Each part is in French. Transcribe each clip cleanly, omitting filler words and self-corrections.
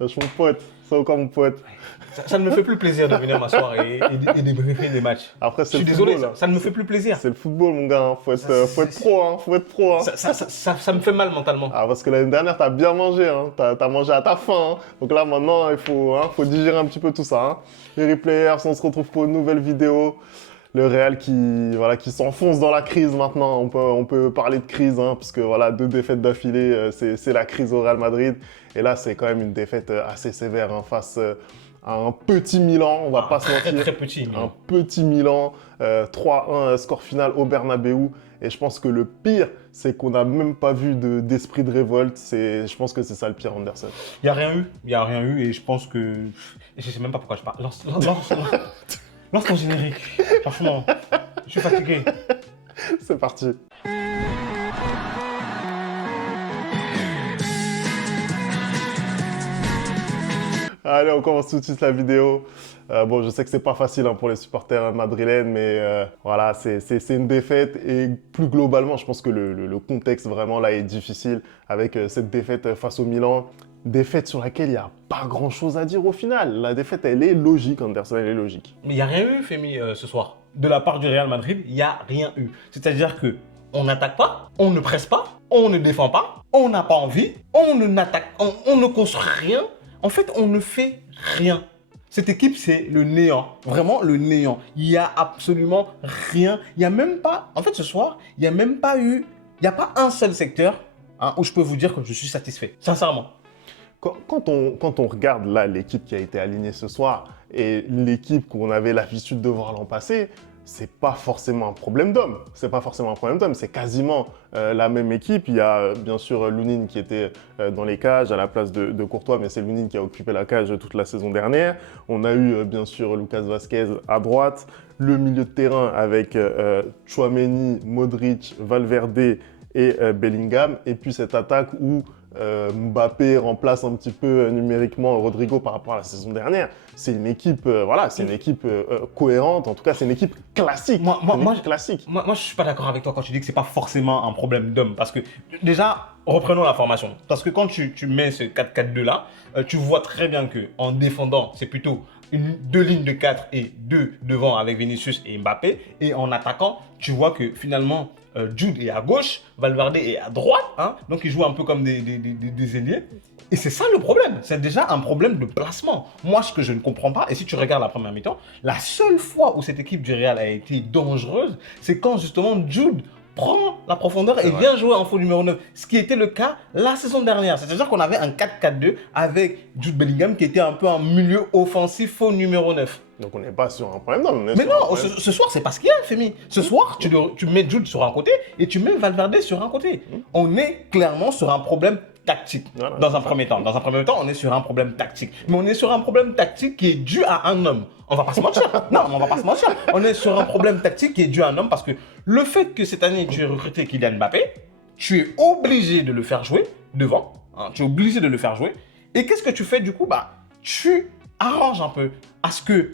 mon pote, c'est encore mon pote. Ça ne me fait plus plaisir de venir m'asseoir et débriefer des matchs. Après, Je c'est suis le désolé, football. ça ne me fait plus plaisir. C'est le football, mon gars. Faut être pro, hein. Faut être pro, hein. Ça me fait mal mentalement. Ah, parce que l'année dernière, t'as bien mangé, hein. T'as mangé à ta faim, hein. Donc là, maintenant, faut digérer un petit peu tout ça, hein. Les replayers, on se retrouve pour une nouvelle vidéo. Le Real qui s'enfonce dans la crise maintenant. On peut parler de crise, hein, parce que voilà, 2 défaites d'affilée, c'est la crise au Real Madrid. Et là, c'est quand même une défaite assez sévère, hein, face à un petit Milan, on va pas se mentir. Très petit. Un petit Milan, 3-1 score final au Bernabeu. Et je pense que le pire, c'est qu'on n'a même pas vu d'esprit de révolte. Je pense que c'est ça le pire, Anderson. Il n'y a rien eu et je pense que... Je sais même pas pourquoi je parle. Lance ton générique. Franchement, je suis fatigué. C'est parti. Allez, on commence tout de suite la vidéo. Bon, je sais que c'est pas facile, hein, pour les supporters madrilènes, mais voilà, c'est une défaite. Et plus globalement, je pense que le contexte vraiment là est difficile avec cette défaite face au Milan. Défaite sur laquelle il n'y a pas grand-chose à dire au final. La défaite, elle est logique, Anderson, elle est logique. Mais il n'y a rien eu, Femi, ce soir. De la part du Real Madrid, il n'y a rien eu. C'est-à-dire que on n'attaque pas, on ne presse pas, on ne défend pas, on n'a pas envie, on ne construit rien. En fait, on ne fait rien. Cette équipe, c'est le néant. Vraiment le néant. Il n'y a absolument rien. Il n'y a même pas... En fait, ce soir, il n'y a même pas eu... Il n'y a pas un seul secteur, hein, où je peux vous dire que je suis satisfait. Sincèrement. Quand on regarde là l'équipe qui a été alignée ce soir et l'équipe qu'on avait l'habitude de voir l'an passé, c'est pas forcément un problème d'homme. C'est pas forcément un problème d'homme, c'est quasiment la même équipe. Il y a bien sûr Lunin qui était dans les cages à la place de Courtois, mais c'est Lunin qui a occupé la cage toute la saison dernière. On a eu bien sûr Lucas Vazquez à droite, le milieu de terrain avec Tchouaméni, Modric, Valverde et Bellingham, et puis cette attaque où Mbappé remplace un petit peu numériquement Rodrigo par rapport à la saison dernière. C'est une équipe, voilà, c'est une équipe cohérente. En tout cas, c'est une équipe classique. Moi, je classique. suis pas d'accord avec toi quand tu dis que c'est pas forcément un problème d'homme. Parce que, déjà, reprenons la formation. Parce que quand tu mets ce 4-4-2 là, tu vois très bien qu'en défendant, c'est plutôt 2 lignes de 4 et 2 devant avec Vinicius et Mbappé. Et en attaquant, tu vois que finalement, Jude est à gauche, Valverde est à droite, hein, donc ils jouent un peu comme des ailiers. Et c'est ça le problème, c'est déjà un problème de placement. Moi, ce que je ne comprends pas, et si tu regardes la première mi-temps, la seule fois où cette équipe du Real a été dangereuse, c'est quand justement Jude prend la profondeur et vient jouer en faux numéro 9, ce qui était le cas la saison dernière. C'est-à-dire qu'on avait un 4-4-2 avec Jude Bellingham qui était un peu un milieu offensif faux numéro 9. Donc on n'est pas sur un problème d'homme. Mais non, ce soir, c'est pas ce qu'il y a, Femi. Ce soir, tu mets Jude sur un côté et tu mets Valverde sur un côté. On est clairement sur un problème tactique, voilà, dans un premier temps. Dans un premier temps, on est sur un problème tactique. Mais on est sur un problème tactique qui est dû à un homme. On va pas se mentir. Non, on va pas se mentir. On est sur un problème tactique qui est dû à un homme parce que le fait que cette année, tu aies recruté Kylian Mbappé, tu es obligé de le faire jouer devant. Hein, tu es obligé de le faire jouer. Et qu'est-ce que tu fais du coup? Tu arranges un peu à ce que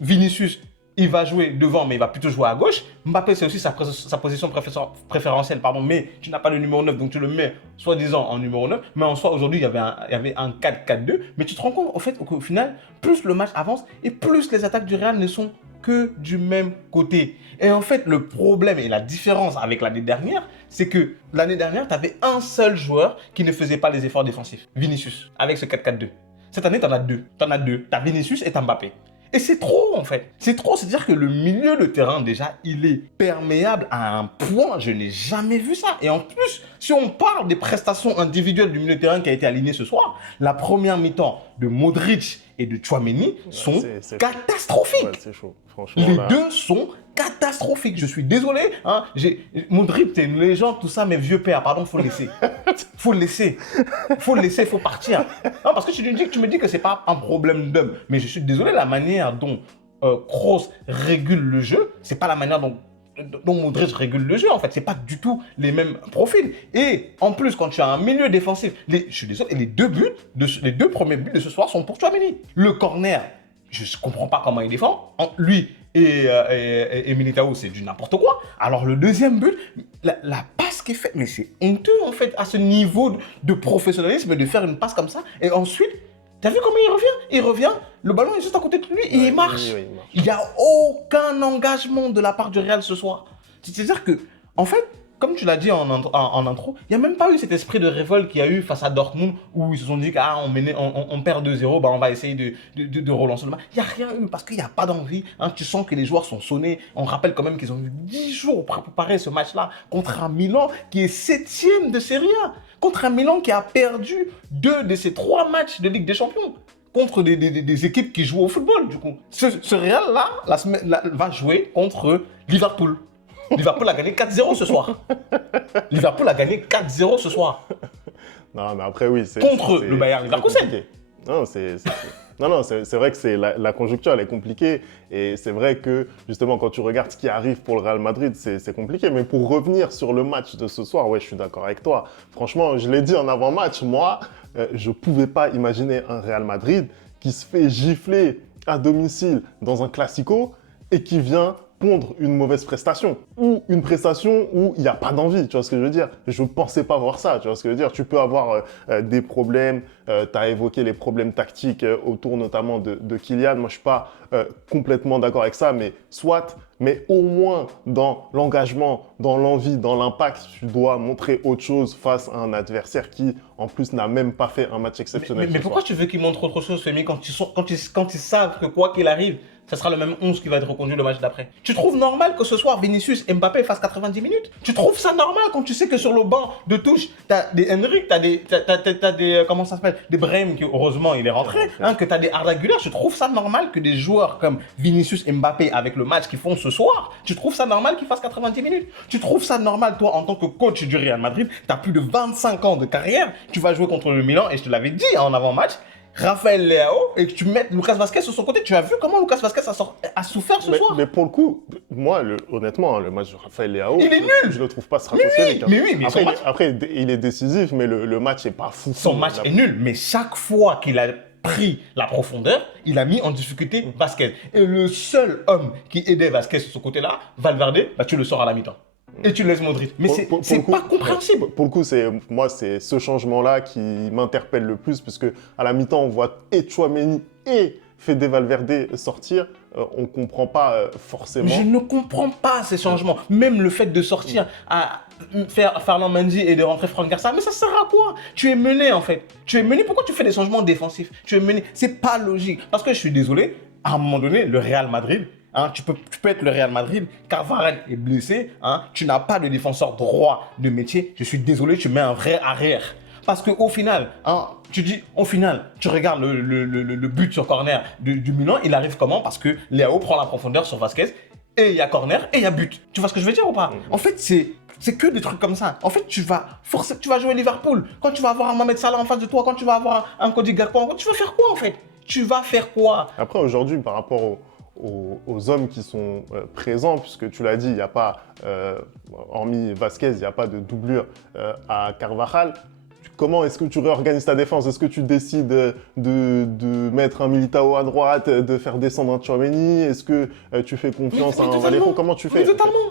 Vinicius, il va jouer devant, mais il va plutôt jouer à gauche. Mbappé, c'est aussi sa position préférentielle, mais tu n'as pas le numéro 9, donc tu le mets soi-disant en numéro 9. Mais en soi, aujourd'hui, il y avait un 4-4-2. Mais tu te rends compte qu'au final, plus le match avance et plus les attaques du Real ne sont que du même côté. Et en fait, le problème et la différence avec l'année dernière, c'est que l'année dernière, tu avais un seul joueur qui ne faisait pas les efforts défensifs, Vinicius, avec ce 4-4-2. Cette année, tu en as deux. Tu as Vinicius et tu as Mbappé. Et c'est trop, en fait. C'est trop, c'est-à-dire que le milieu de terrain, déjà, il est perméable à un point. Je n'ai jamais vu ça. Et en plus, si on parle des prestations individuelles du milieu de terrain qui a été aligné ce soir, la première mi-temps de Modric et de Tchouaméni sont catastrophiques. Ouais, c'est chaud. Franchement, les deux sont catastrophiques. Je suis désolé. Hein, Modric, t'es une légende, tout ça, mais vieux père, pardon, faut le laisser. Faut le laisser. Faut le laisser, faut partir. Non, parce que tu me dis que c'est pas un problème d'homme. Mais je suis désolé, la manière dont Kroos régule le jeu, c'est pas la manière dont Modric régule le jeu, en fait. C'est pas du tout les mêmes profils. Et en plus, quand tu as un milieu défensif, je suis désolé, les deux premiers buts de ce soir sont pour Tchouaméni. Le corner, je ne comprends pas comment il défend. Lui et Militao, c'est du n'importe quoi. Alors le deuxième but, la passe qui est faite, mais c'est honteux en fait, à ce niveau de professionnalisme, de faire une passe comme ça. Et ensuite, T'as vu comment il revient? Il revient, le ballon est juste à côté de lui et il marche. Oui, il marche. Il n'y a aucun engagement de la part du Real ce soir. C'est-à-dire que, en fait, comme tu l'as dit en intro, il n'y a même pas eu cet esprit de révolte qu'il y a eu face à Dortmund où ils se sont dit qu'on perd 2-0, bah on va essayer de relancer le match. Il n'y a rien eu parce qu'il n'y a pas d'envie. Hein. Tu sens que les joueurs sont sonnés. On rappelle quand même qu'ils ont eu 10 jours pour préparer ce match-là contre un Milan qui est 7e de Serie A. Contre un Milan qui a perdu 2 de ses 3 matchs de Ligue des Champions. Contre des équipes qui jouent au football, du coup. Ce Real-là va jouer contre Liverpool. Liverpool a gagné 4-0 ce soir. Liverpool a gagné 4-0 ce soir. Non, mais après, oui. Contre le Bayern Leverkusen. compliqué. Non, c'est vrai que la conjoncture, elle est compliquée. Et c'est vrai que, justement, quand tu regardes ce qui arrive pour le Real Madrid, c'est compliqué. Mais pour revenir sur le match de ce soir, ouais, je suis d'accord avec toi. Franchement, je l'ai dit en avant-match, moi, je ne pouvais pas imaginer un Real Madrid qui se fait gifler à domicile dans un Classico et qui vient pondre une mauvaise prestation ou une prestation où il n'y a pas d'envie, tu vois ce que je veux dire? Je ne pensais pas voir ça, tu vois ce que je veux dire? Tu peux avoir des problèmes, tu as évoqué les problèmes tactiques autour notamment de Kylian. Moi, je ne suis pas complètement d'accord avec ça, mais soit, mais au moins dans l'engagement, dans l'envie, dans l'impact, tu dois montrer autre chose face à un adversaire qui, en plus, n'a même pas fait un match exceptionnel. Mais pourquoi tu veux qu'ils montrent autre chose, Femi, quand ils savent que quoi qu'il arrive, ça sera le même 11 qui va être reconduit le match d'après? Tu trouves normal que ce soir, Vinicius et Mbappé fassent 90 minutes? Tu trouves ça normal quand tu sais que sur le banc de touche, t'as des Henrik, t'as des comment ça s'appelle? Des Brahim qui, heureusement, il est rentré, hein, que t'as des Arda Güler. Tu trouves ça normal que des joueurs comme Vinicius et Mbappé, avec le match qu'ils font ce soir, tu trouves ça normal qu'ils fassent 90 minutes? Tu trouves ça normal, toi, en tant que coach du Real Madrid, t'as plus de 25 ans de carrière, tu vas jouer contre le Milan, et je te l'avais dit en avant-match, Raphaël Leao, et que tu mettes Lucas Vazquez sur son côté. Tu as vu comment Lucas Vazquez a souffert ce soir? Mais pour le coup, moi, honnêtement, le match de Raphaël Leao, il est nul. Je le trouve pas stratosphérique. Mais oui, mais après, il est décisif, mais le match est pas fou. Son match est nul, mais chaque fois qu'il a pris la profondeur, il a mis en difficulté Vazquez. Et le seul homme qui aidait Vazquez sur ce côté-là, Valverde, bah, tu le sors à la mi-temps. Et tu laisses Modric. Mais c'est pas compréhensible. Pour le coup, c'est ce changement-là qui m'interpelle le plus, parce que à la mi-temps, on voit et Tchouaméni et Fede Valverde sortir. On ne comprend pas forcément. Je ne comprends pas ces changements. Même le fait de sortir à faire Fernand Mendy et de rentrer Franck Garcia, mais ça sert à quoi? Tu es mené en fait. Tu es mené. Pourquoi tu fais des changements défensifs? Tu es mené. C'est pas logique. Parce que je suis désolé, à un moment donné, le Real Madrid. Hein, tu peux être le Real Madrid, car Varane est blessé, hein, tu n'as pas de défenseur droit de métier, je suis désolé, tu mets un vrai arrière. Parce qu'au final, hein, tu regardes le but sur corner du Milan, il arrive comment? Parce que Léao prend la profondeur sur Vazquez, et il y a corner, et il y a but. Tu vois ce que je veux dire ou pas? En fait, c'est que des trucs comme ça. En fait, tu vas jouer Liverpool. Quand tu vas avoir un Mohamed Salah en face de toi, quand tu vas avoir un Cody Gakpo, tu vas faire quoi en fait? Tu vas faire quoi? Après, aujourd'hui, par rapport aux hommes qui sont présents, puisque tu l'as dit, il n'y a pas, hormis Vazquez, il n'y a pas de doublure à Carvajal. Comment est-ce que tu réorganises ta défense? Est-ce que tu décides de mettre un Militao à droite, de faire descendre un Tchouaméni? Est-ce que tu fais confiance à un Vallejo? Comment tu fais?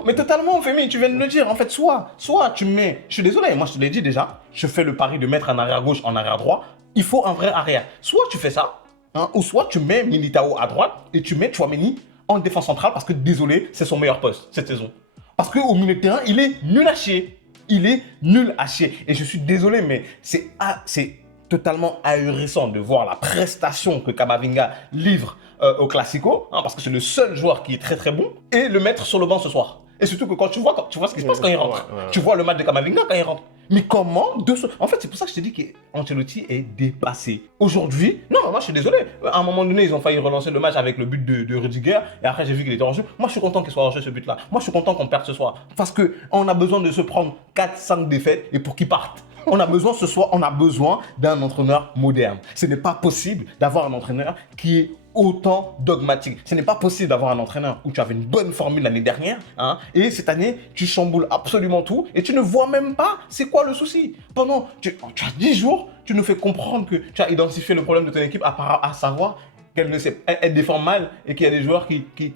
Mais totalement, Femi, tu viens de le dire. En fait, soit tu mets... Je suis désolé, moi je te l'ai dit déjà, je fais le pari de mettre un arrière gauche en arrière droit. Il faut un vrai arrière. Soit tu fais ça, hein, ou soit tu mets Militao à droite et tu mets Tchouaméni en défense centrale parce que, désolé, c'est son meilleur poste cette saison. Parce qu'au milieu de terrain, il est nul à chier. Il est nul à chier. Et je suis désolé, mais c'est totalement ahurissant de voir la prestation que Camavinga livre au Classico, hein, parce que c'est le seul joueur qui est très très bon, et le mettre sur le banc ce soir. Et surtout que quand tu vois ce qui se passe quand il rentre. Ouais. Tu vois le match de Camavinga quand il rentre. Mais comment En fait, c'est pour ça que je te dis qu'Ancelotti est dépassé. Aujourd'hui, non, moi je suis désolé. À un moment donné, ils ont failli relancer le match avec le but de Rudiger. Et après, j'ai vu qu'il était en jeu. Moi, je suis content qu'il soit en jeu ce but-là. Moi, je suis content qu'on perde ce soir. Parce qu'on a besoin de se prendre 4-5 défaites et pour qu'il parte. On a besoin d'un entraîneur moderne. Ce n'est pas possible d'avoir un entraîneur qui est autant dogmatique. Ce n'est pas possible d'avoir un entraîneur où tu avais une bonne formule l'année dernière, hein, et cette année, tu chamboules absolument tout et tu ne vois même pas c'est quoi le souci. Tu as 10 jours, tu nous fais comprendre que tu as identifié le problème de ton équipe, à savoir qu'elle défend mal et qu'il y a des joueurs qui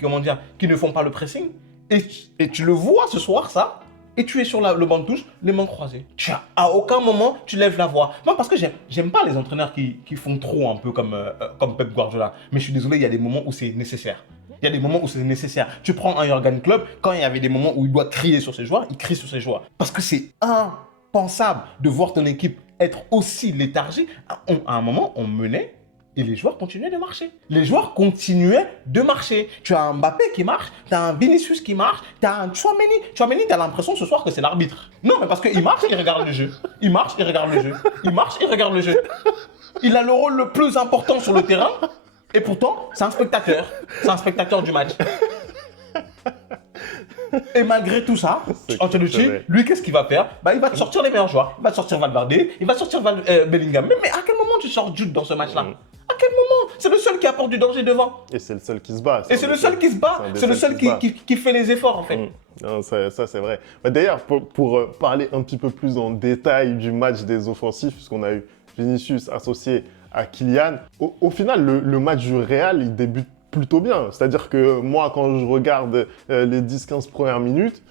ne font pas le pressing. Et tu le vois ce soir, ça. et tu es sur le banc de touche, les mains croisées. À aucun moment, tu lèves la voix. Non, parce que j'aime pas les entraîneurs qui font trop un peu comme Pep Guardiola. Mais je suis désolé, il y a des moments où c'est nécessaire. Il y a des moments où c'est nécessaire. Tu prends un Jürgen Klopp, quand il y avait des moments où il doit crier sur ses joueurs, il crie sur ses joueurs. Parce que c'est impensable de voir ton équipe être aussi léthargique. À un moment, on menait et les joueurs continuaient de marcher. Les joueurs continuaient de marcher. Tu as un Mbappé qui marche, tu as un Vinicius qui marche, tu as un Tchouaméni. Tchouaméni, tu as l'impression ce soir que c'est l'arbitre. Non, mais parce qu'il marche, il regarde le jeu. Il marche, il regarde le jeu. Il marche, il regarde le jeu. Il a le rôle le plus important sur le terrain. Et pourtant, c'est un spectateur. C'est un spectateur du match. Et malgré tout ça, Ancelotti, lui, qu'est-ce qu'il va faire? Il va te sortir les meilleurs joueurs. Il va te sortir Valverde, il va sortir Bellingham. Mais à quel moment tu sors Jude dans ce match-là? À quel moment? C'est le seul qui apporte du danger devant. Et c'est le seul qui se bat. Et c'est le seul qui se bat. C'est le seul qui fait les efforts, en fait. Non, ça c'est vrai. D'ailleurs, pour parler un petit peu plus en détail du match des offensifs, puisqu'on a eu Vinicius associé à Kylian, au final, le match du Real, il débute plutôt bien. C'est-à-dire que moi, quand je regarde les 10-15 premières minutes,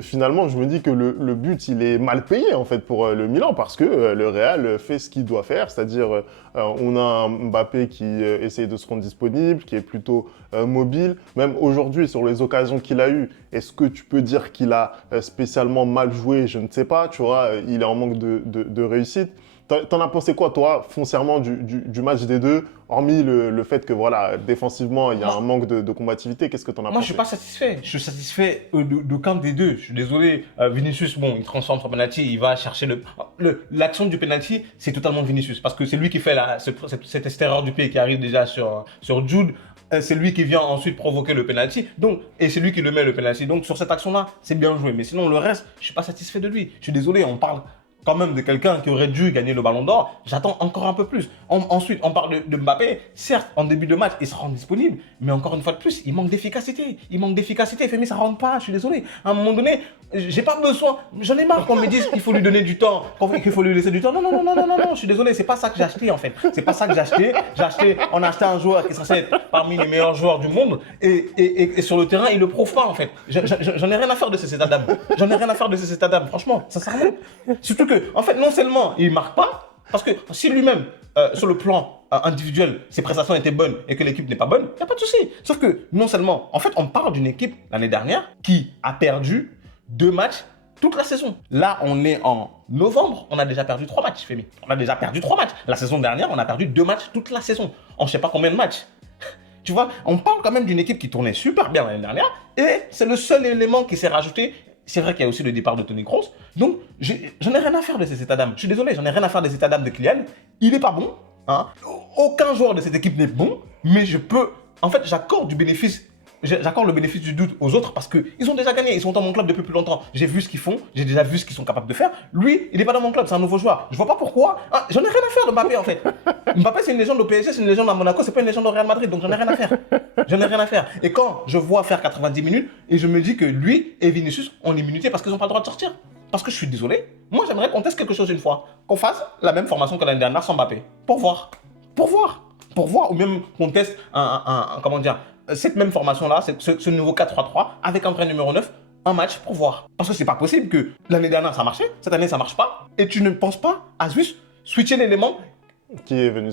finalement, je me dis que le but, il est mal payé, en fait, pour le Milan, parce que le Real fait ce qu'il doit faire. C'est-à-dire, on a un Mbappé qui essaye de se rendre disponible, qui est plutôt mobile. Même aujourd'hui, sur les occasions qu'il a eues, est-ce que tu peux dire qu'il a spécialement mal joué? Je ne sais pas, tu vois, il est en manque de réussite. T'en as pensé quoi, toi, foncièrement, du match des deux, hormis le fait que, voilà, défensivement, il y a un manque de combativité? Qu'est-ce que t'en as pensé? Moi, je suis pas satisfait. Je suis satisfait d'aucun des deux. Je suis désolé. Vinicius, bon, il transforme son penalty, il va chercher l'action du penalty, c'est totalement Vinicius. Parce que c'est lui qui fait cette erreur du pied qui arrive déjà sur Jude. C'est lui qui vient ensuite provoquer le penalty. Et c'est lui qui le met le penalty. Donc, sur cette action-là, c'est bien joué. Mais sinon, le reste, je suis pas satisfait de lui. Je suis désolé, on parle quand même de quelqu'un qui aurait dû gagner le Ballon d'Or. J'attends encore un peu plus. Ensuite, on parle de Mbappé. Certes, en début de match, il se rend disponible, mais encore une fois de plus, il manque d'efficacité. Il manque d'efficacité. Femi, ça rentre pas. Je suis désolé. À un moment donné, j'ai pas besoin. J'en ai marre qu'on me dise qu'il faut lui donner du temps, qu'il faut lui laisser du temps. Non, non, non, non, non, non. Je suis désolé. C'est pas ça que j'ai acheté en fait. C'est pas ça que j'ai acheté. On a acheté un joueur qui est censé être parmi les meilleurs joueurs du monde et sur le terrain, il le prouve pas en fait. J'en ai rien à faire de ces états d'âme. J'en ai rien à faire de ces états d'âme. Franchement, sincèrement. Surtout que en fait, non seulement il marque pas, parce que si lui-même, sur le plan individuel, ses prestations étaient bonnes et que l'équipe n'est pas bonne, il n'y a pas de souci. Sauf que non seulement, en fait, on parle d'une équipe l'année dernière qui a perdu 2 matchs toute la saison. Là, on est en novembre, on a déjà perdu 3 matchs, Femi. On a déjà perdu 3 matchs. La saison dernière, on a perdu 2 matchs toute la saison. On ne sait pas combien de matchs. Tu vois, on parle quand même d'une équipe qui tournait super bien l'année dernière et c'est le seul élément qui s'est rajouté. C'est vrai qu'il y a aussi le départ de Toni Kroos. Donc, j'en ai rien à faire de ces états d'âme. Je suis désolé, j'en ai rien à faire des états d'âme de Kylian. Il n'est pas bon. Hein. Aucun joueur de cette équipe n'est bon. Mais je peux... En fait, j'accorde le bénéfice du doute aux autres parce qu'ils ont déjà gagné. Ils sont dans mon club depuis plus longtemps. J'ai vu ce qu'ils font. J'ai déjà vu ce qu'ils sont capables de faire. Lui, il n'est pas dans mon club. C'est un nouveau joueur. Je vois pas pourquoi. Hein, j'en ai rien à faire de Mbappé, en fait. Mbappé, c'est une légende au PSG, c'est une légende à Monaco. C'est pas une légende au Real Madrid. Donc, j'en ai rien à faire. J'en ai rien à faire. Et quand je vois faire 90 minutes et je me dis que lui et Vinicius ont l'immunité parce qu'ils n'ont pas le droit de sortir. Parce que je suis désolé. Moi, j'aimerais qu'on teste quelque chose une fois. Qu'on fasse la même formation que l'année dernière sans Mbappé. Pour voir. Ou même qu'on teste comment dire, cette même formation-là, ce nouveau 4-3-3 avec un vrai numéro 9, un match pour voir. Parce que c'est pas possible que l'année dernière ça marchait, cette année ça marche pas, et tu ne penses pas à juste switcher l'élément qui est venu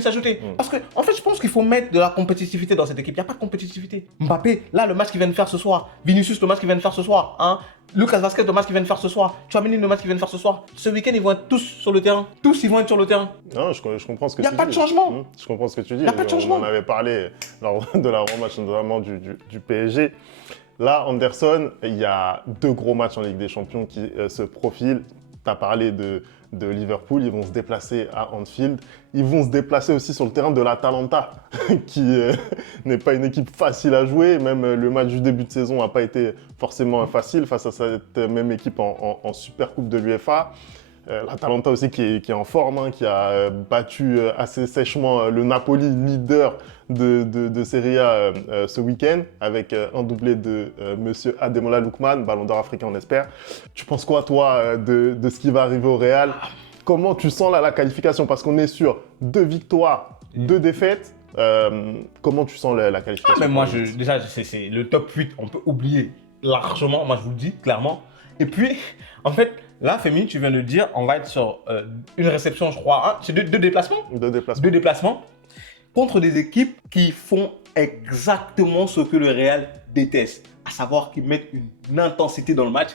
s'ajouter. Parce que, en fait, je pense qu'il faut mettre de la compétitivité dans cette équipe. Il n'y a pas de compétitivité. Mbappé, là, le match qu'il vient de faire ce soir. Vinicius, le match qu'il vient de faire ce soir. Hein. Lucas Vazquez, le match qu'il vient de faire ce soir. Tchouaméni, le match qu'il vient de faire ce soir. Ce week-end, ils vont être tous sur le terrain. Tous, ils vont être sur le terrain. Non, je comprends ce que tu dis. Il n'y a pas de changement. Je comprends ce que tu dis. Il n'y a pas de changement. On en avait parlé lors de la rematch, notamment du PSG. Là, Anderson, il y a 2 gros matchs en Ligue des Champions qui se profilent. Tu as parlé de Liverpool, ils vont se déplacer à Anfield. Ils vont se déplacer aussi sur le terrain de l'Atalanta, qui n'est pas une équipe facile à jouer. Même le match du début de saison n'a pas été forcément facile face à cette même équipe en Super Coupe de l'UEFA. L'Atalanta aussi qui est en forme, hein, qui a battu assez sèchement le Napoli, leader de Serie A ce week-end, avec un doublé de Monsieur Ademola Lookman, Ballon d'Or africain on espère. Tu penses quoi toi de ce qui va arriver au Real? Comment tu sens là la qualification? Parce qu'on est sur 2 victoires, 2 défaites. Comment tu sens la qualification? Mais moi, déjà, c'est le top 8, on peut oublier largement, moi je vous le dis clairement. Et puis, en fait, là, Femi, tu viens de dire, on va être sur une réception, je crois, c'est deux déplacements. De déplacement. Deux déplacements contre des équipes qui font exactement ce que le Real déteste, à savoir qu'ils mettent une intensité dans le match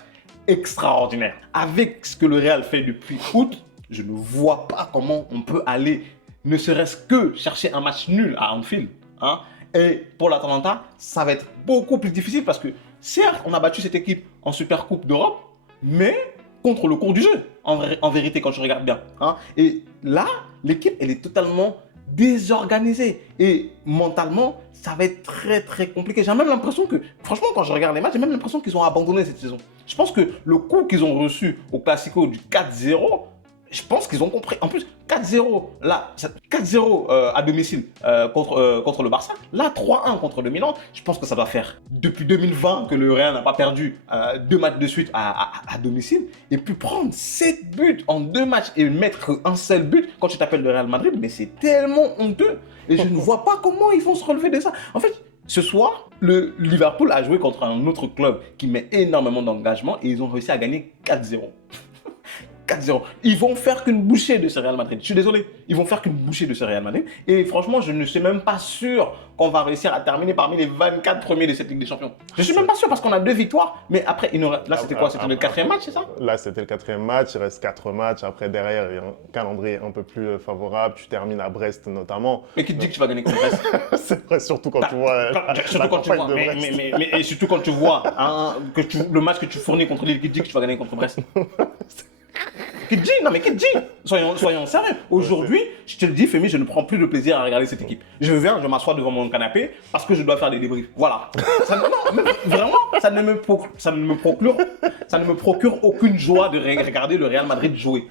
extraordinaire. Avec ce que le Real fait depuis août, je ne vois pas comment on peut aller, ne serait-ce que chercher un match nul à Anfield. Hein. Et pour l'Atalanta, ça va être beaucoup plus difficile parce que certes, on a battu cette équipe en Super Coupe d'Europe, mais contre le cours du jeu, en vérité, quand je regarde bien. Hein. Et là, l'équipe, elle est totalement désorganisée. Et mentalement, ça va être très très compliqué. J'ai même l'impression que, franchement, quand je regarde les matchs, j'ai même l'impression qu'ils ont abandonné cette saison. Je pense que le coup qu'ils ont reçu au Classico du 4-0, je pense qu'ils ont compris. En plus, 4-0, là, 4-0 à domicile contre le Barça. Là, 3-1 contre le Milan. Je pense que ça doit faire depuis 2020 que le Real n'a pas perdu 2 matchs de suite à domicile. Et puis prendre 7 buts en 2 matchs et mettre un seul but quand tu t'appelles le Real Madrid, mais c'est tellement honteux. Et je ne vois pas comment ils vont se relever de ça. En fait, ce soir, le Liverpool a joué contre un autre club qui met énormément d'engagement et ils ont réussi à gagner 4-0. 4-0. Ils vont faire qu'une bouchée de ce Real Madrid. Je suis désolé. Ils vont faire qu'une bouchée de ce Real Madrid. Et franchement, je ne suis même pas sûr qu'on va réussir à terminer parmi les 24 premiers de cette Ligue des Champions. Je ne suis même pas sûr parce qu'on a 2 victoires. Mais après, là, c'était quoi? C'était le 4e match, c'est ça? Là, c'était le 4e match. Il reste 4 matchs. Après, derrière, il y a un calendrier un peu plus favorable. Tu termines à Brest, notamment. Mais qui te dit que tu vas gagner contre Brest? C'est vrai, surtout quand tu vois surtout quand tu vois, et surtout quand tu vois le match que tu fournis contre Lille, qui te dit que tu vas gagner contre Brest? Qui te dit? Non mais qui te dit? Soyons sérieux. Aujourd'hui, je te le dis, Femi, je ne prends plus de plaisir à regarder cette équipe. Je m'assois devant mon canapé parce que je dois faire des débriefs. Voilà. Vraiment, ça ne me procure aucune joie de regarder le Real Madrid jouer.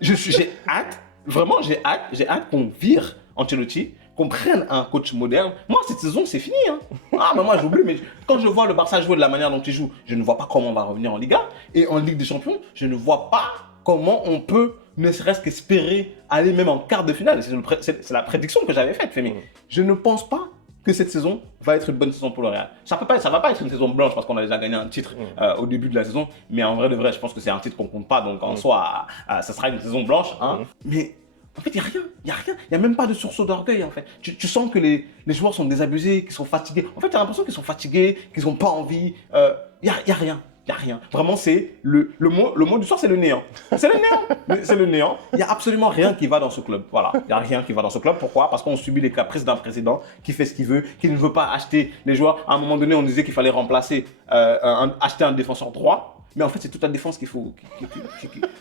J'ai hâte, vraiment j'ai hâte qu'on vire Ancelotti, qu'on prenne un coach moderne. Moi, cette saison, c'est fini. Hein. Ah, mais moi, j'oublie. Mais quand je vois le Barça jouer de la manière dont il joue, je ne vois pas comment on va revenir en Liga. Et en Ligue des Champions, je ne vois pas comment on peut, ne serait-ce qu'espérer aller même en quart de finale. C'est la prédiction que j'avais faite, Femi. Je ne pense pas que cette saison va être une bonne saison pour le Real. Ça va pas être une saison blanche parce qu'on a déjà gagné un titre au début de la saison. Mais en vrai de vrai, je pense que c'est un titre qu'on compte pas. Donc en soi, ça sera une saison blanche. Hein. Mais en fait, il n'y a rien. Il n'y a même pas de sursaut d'orgueil, en fait. Tu sens que les joueurs sont désabusés, qu'ils sont fatigués. En fait, tu as l'impression qu'ils sont fatigués, qu'ils n'ont pas envie. Il n'y a rien. Il n'y a rien. Vraiment, c'est le mot du soir, c'est le néant. C'est le néant. C'est le néant. Il n'y a absolument rien qui va dans ce club. Voilà. Il n'y a rien qui va dans ce club. Pourquoi? Parce qu'on subit les caprices d'un président qui fait ce qu'il veut, qui ne veut pas acheter les joueurs. À un moment donné, on disait qu'il fallait remplacer, acheter un défenseur droit. Mais en fait, c'est toute la défense qu'il faut.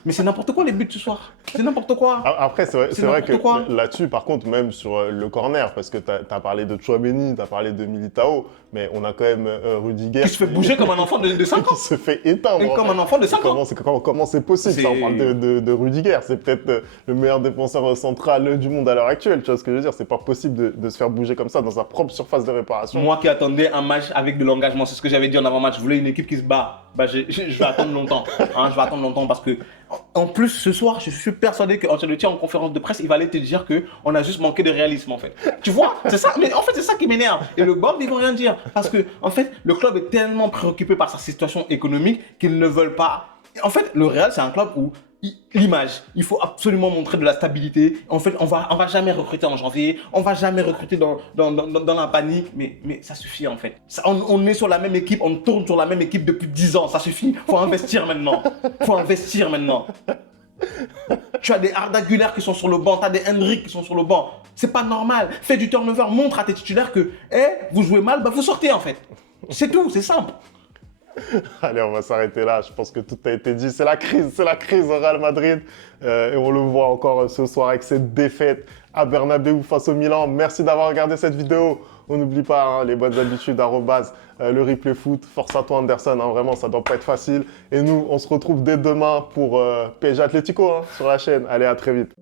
Mais c'est n'importe quoi les buts ce soir. C'est n'importe quoi. Après, c'est vrai que là-dessus, par contre, même sur le corner, parce que tu as parlé de Tchouaméni, tu as parlé de Militao, mais on a quand même Rudiger. Qui se fait bouger comme un enfant de 5 ans. Qui se fait éteindre. Comme un enfant de 5 ans. Comment c'est possible ça? On parle de Rudiger. C'est peut-être le meilleur défenseur central du monde à l'heure actuelle. Tu vois ce que je veux dire? C'est pas possible de se faire bouger comme ça dans sa propre surface de réparation. Moi qui attendais un match avec de l'engagement, c'est ce que j'avais dit en avant-match. Je voulais une équipe qui se bat. Je vais attendre longtemps. Hein, je vais attendre longtemps parce que, en plus, ce soir, je suis persuadé qu'Ancelotti, en conférence de presse, il va aller te dire qu'on a juste manqué de réalisme, en fait. Tu vois? C'est ça. Mais en fait, c'est ça qui m'énerve. Et le board, ils vont rien dire. Parce que, en fait, le club est tellement préoccupé par sa situation économique qu'ils ne veulent pas. En fait, le Real, c'est un club où l'image, il faut absolument montrer de la stabilité. En fait, on va jamais recruter en janvier, on va jamais recruter dans la panique, mais ça suffit en fait. On est sur la même équipe, on tourne sur la même équipe depuis 10 ans, ça suffit. Faut investir maintenant. Tu as des Arda Güler qui sont sur le banc, tu as des Hendrik qui sont sur le banc. C'est pas normal. Fais du turnover, montre à tes titulaires que, vous jouez mal, vous sortez en fait. C'est tout, c'est simple. Allez, on va s'arrêter là. Je pense que tout a été dit. C'est la crise au Real Madrid. Et on le voit encore ce soir avec cette défaite à Bernabéu face au Milan. Merci d'avoir regardé cette vidéo. On n'oublie pas les bonnes habitudes, le replay foot. Force à toi, Anderson. Vraiment, ça ne doit pas être facile. Et nous, on se retrouve dès demain pour PSG Atlético sur la chaîne. Allez, à très vite.